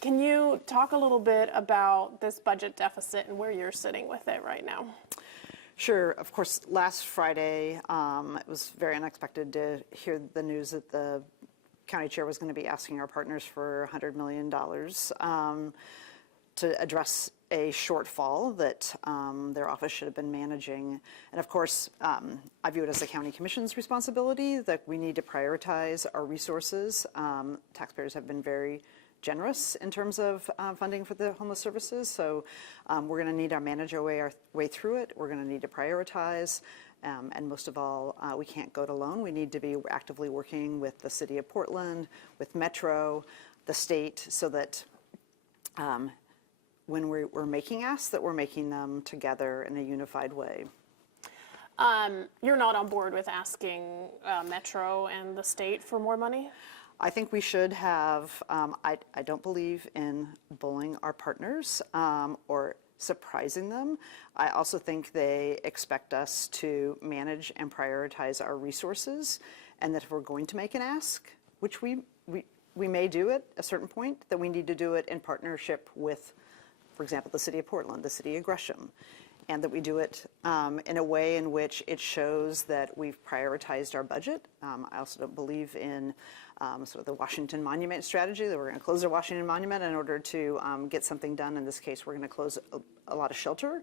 Can you talk a little bit about this budget deficit and where you're sitting with it right now? Sure. Of course, last Friday, it was very unexpected to hear the news that the county chair was going to be asking our partners for $100 million to address a shortfall that their office should have been managing. And of course, I view it as the county commission's responsibility that we need to prioritize our resources. Taxpayers have been very generous in terms of funding for the homeless services, so we're going to need to manage our way through it. We're going to need to prioritize, and most of all, we can't go it alone. We need to be actively working with the City of Portland, with Metro, the state, so that when we're making asks, that we're making them together in a unified way. You're not on board with asking Metro and the state for more money? I think we should have, I don't believe in bullying our partners or surprising them. I also think they expect us to manage and prioritize our resources, and that if we're going to make an ask, which we may do at a certain point, that we need to do it in partnership with, for example, the City of Portland, the City of Gresham, and that we do it in a way in which it shows that we've prioritized our budget. I also don't believe in sort of the Washington Monument strategy, that we're going to close the Washington Monument in order to get something done. In this case, we're going to close a lot of shelter.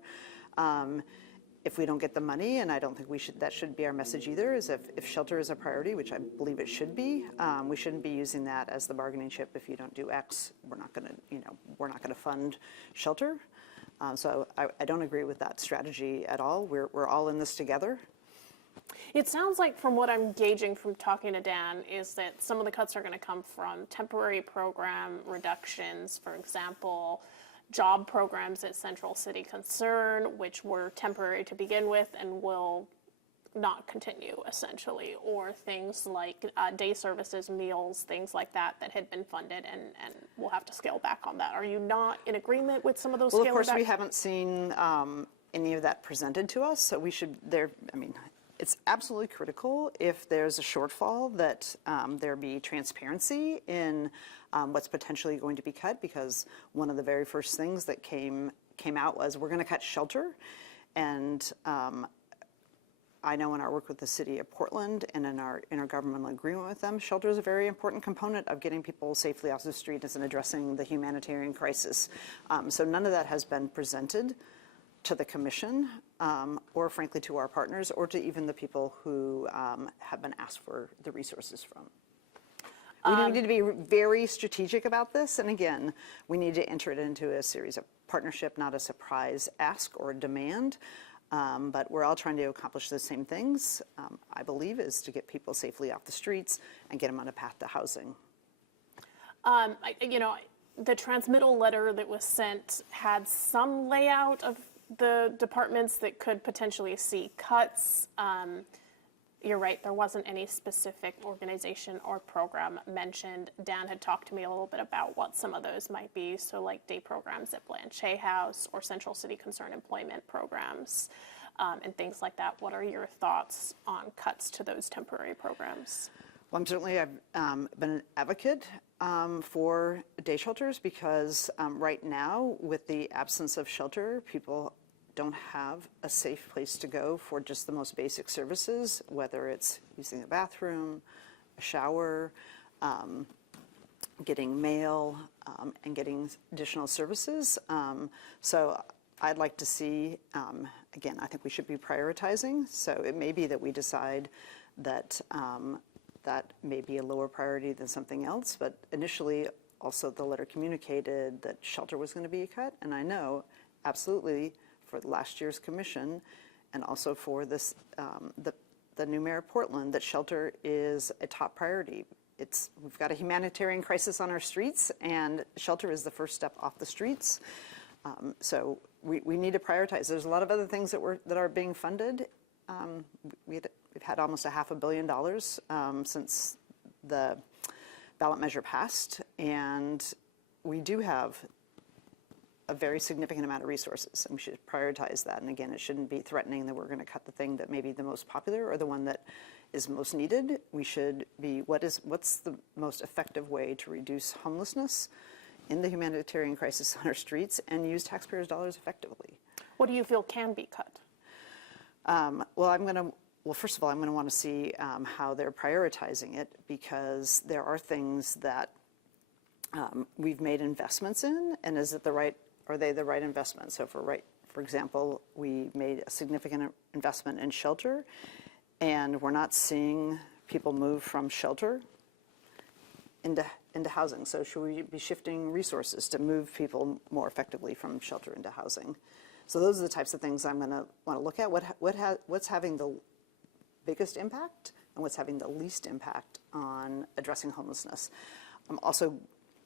If we don't get the money, and I don't think that should be our message either, is if shelter is a priority, which I believe it should be, we shouldn't be using that as the bargaining chip. If you don't do X, we're not going to fund shelter. So I don't agree with that strategy at all. We're all in this together. It sounds like, from what I'm gauging from talking to Dan, is that some of the cuts are going to come from temporary program reductions. For example, job programs at Central City Concern, which were temporary to begin with and will not continue, essentially, or things like day services, meals, things like that had been funded, and we'll have to scale back on that. Are you not in agreement with some of those? Well, of course, we haven't seen any of that presented to us, so we should. It's absolutely critical, if there's a shortfall, that there be transparency in what's potentially going to be cut, because one of the very first things that came out was, we're going to cut shelter. And I know in our work with the City of Portland and in our intergovernmental agreement with them, shelter is a very important component of getting people safely off the street and addressing the humanitarian crisis. So none of that has been presented to the Commission, or frankly to our partners, or to even the people who have been asked for the resources from. We need to be very strategic about this, and again, we need to enter it into a series of partnership, not a surprise ask or demand, but we're all trying to accomplish the same things, I believe, is to get people safely off the streets and get them on a path to housing. The transmittal letter that was sent had some layout of the departments that could potentially see cuts. You're right, there wasn't any specific organization or program mentioned. Dan had talked to me a little bit about what some of those might be, so like day programs at Blanchet House or Central City Concern employment programs and things like that. What are your thoughts on cuts to those temporary programs? Well, I've been an advocate for day shelters, because right now, with the absence of shelter, people don't have a safe place to go for just the most basic services, whether it's using a bathroom, a shower, getting mail, and getting additional services. So I'd like to see, again, I think we should be prioritizing. So it may be that we decide that that may be a lower priority than something else, but initially also the letter communicated that shelter was going to be a cut, and I know absolutely for last year's commission and also for this the new mayor of Portland, that shelter is a top priority. We've got a humanitarian crisis on our streets, and shelter is the first step off the streets. So we need to prioritize. There's a lot of other things that are being funded. We've had almost $500 million since the ballot measure passed, and we do have a very significant amount of resources, and we should prioritize that. And again, it shouldn't be threatening that we're going to cut the thing that may be the most popular or the one that is most needed. We should be, what's the most effective way to reduce homelessness in the humanitarian crisis on our streets and use taxpayers' dollars effectively. What do you feel can be cut? Well, first of all, I'm going to want to see how they're prioritizing it, because there are things that we've made investments in, and are they the right investments? So for example, we made a significant investment in shelter, and we're not seeing people move from shelter into housing. So should we be shifting resources to move people more effectively from shelter into housing? So those are the types of things I'm going to want to look at. What's having the biggest impact and what's having the least impact on addressing homelessness.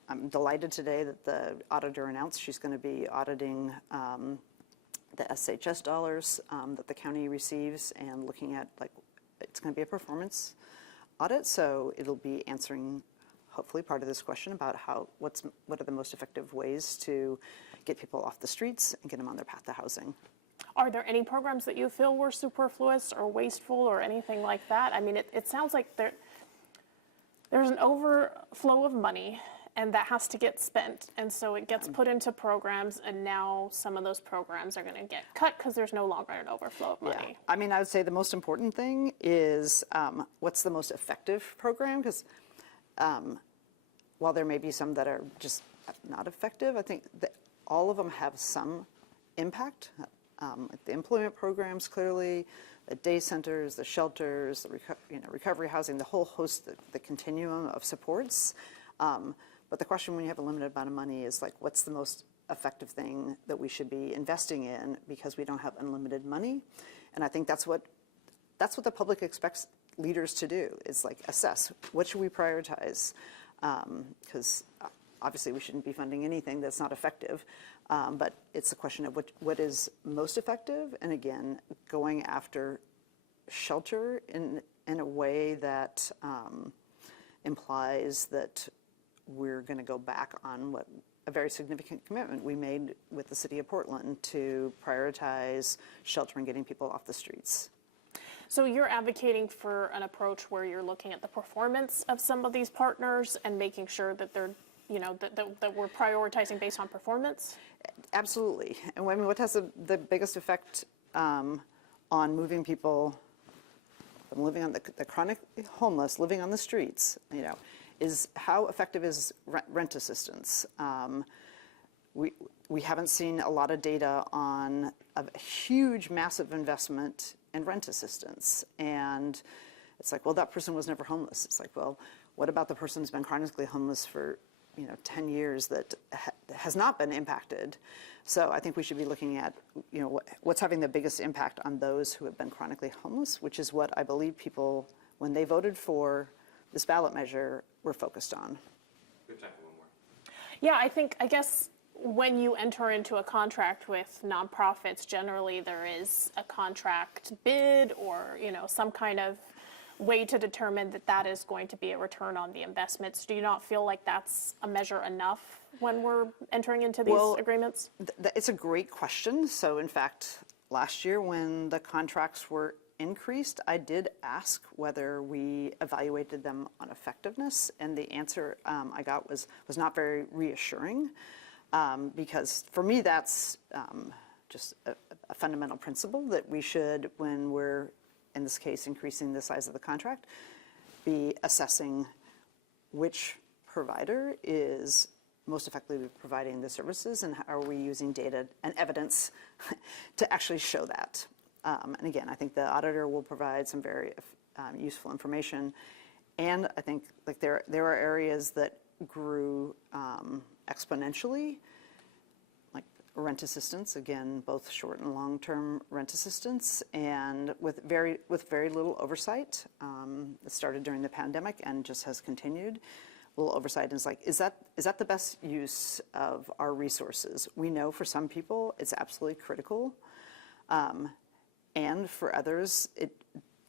I'm delighted today that the auditor announced she's going to be auditing the SHS dollars that the county receives, and looking at, like, it's going to be a performance audit, so it'll be answering hopefully part of this question about what are the most effective ways to get people off the streets and get them on their path to housing. Are there any programs that you feel were superfluous or wasteful or anything like that? I mean, it sounds like there's an overflow of money, and that has to get spent. And so it gets put into programs, and now some of those programs are going to get cut because there's no longer an overflow of money. Yeah. I mean, I would say the most important thing is what's the most effective program? Because while there may be some that are just not effective, I think that all of them have some impact. Like the employment programs, clearly, the day centers, the shelters, the recovery housing, the whole host, the continuum of supports. But the question when you have a limited amount of money is, like, what's the most effective thing that we should be investing in, because we don't have unlimited money? And I think that's what the public expects leaders to do, is, like, assess what should we prioritize, because obviously we shouldn't be funding anything that's not effective. But it's a question of what is most effective, and again, going after shelter in a way that implies that we're going to go back on a very significant commitment we made with the city of Portland to prioritize shelter and getting people off the streets. So you're advocating for an approach where you're looking at the performance of some of these partners and making sure that they're, that we're prioritizing based on performance? Absolutely. And I mean, what has the biggest effect on moving people from living on the chronic homeless, living on the streets, is how effective is rent assistance. We haven't seen a lot of data on a huge, massive investment in rent assistance. And it's like, well, that person was never homeless. It's like, well, what about the person who's been chronically homeless for 10 years that has not been impacted? So I think we should be looking at, what's having the biggest impact on those who have been chronically homeless, which is what I believe people, when they voted for this ballot measure, were focused on. We have time for one more. Yeah, I guess when you enter into a contract with nonprofits, generally there is a contract bid or, some kind of way to determine that is going to be a return on the investments. Do you not feel like that's a measure enough when we're entering into these agreements? It's a great question. So in fact, last year when the contracts were increased, I did ask whether we evaluated them on effectiveness, and the answer I got was not very reassuring, because for me that's just a fundamental principle that we should, when we're, in this case, increasing the size of the contract, be assessing which provider is most effectively providing the services, and how are we using data and evidence to actually show that. And again, I think the auditor will provide some very useful information. And I think, like, there are areas that grew exponentially, like rent assistance, again, both short and long-term rent assistance, and with very little oversight. It started during the pandemic and just has continued. Little oversight is like, is that the best use of our resources? We know for some people it's absolutely critical. And for others,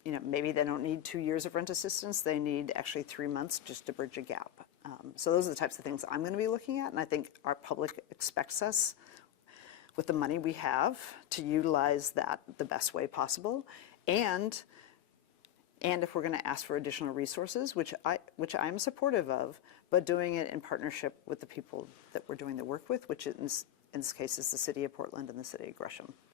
maybe they don't need 2 years of rent assistance. They need actually 3 months just to bridge a gap. So those are the types of things I'm going to be looking at. And I think our public expects us, with the money we have, to utilize that the best way possible. And if we're going to ask for additional resources, which I'm supportive of, but doing it in partnership with the people that we're doing the work with, which in this case is the City of Portland and the City of Gresham.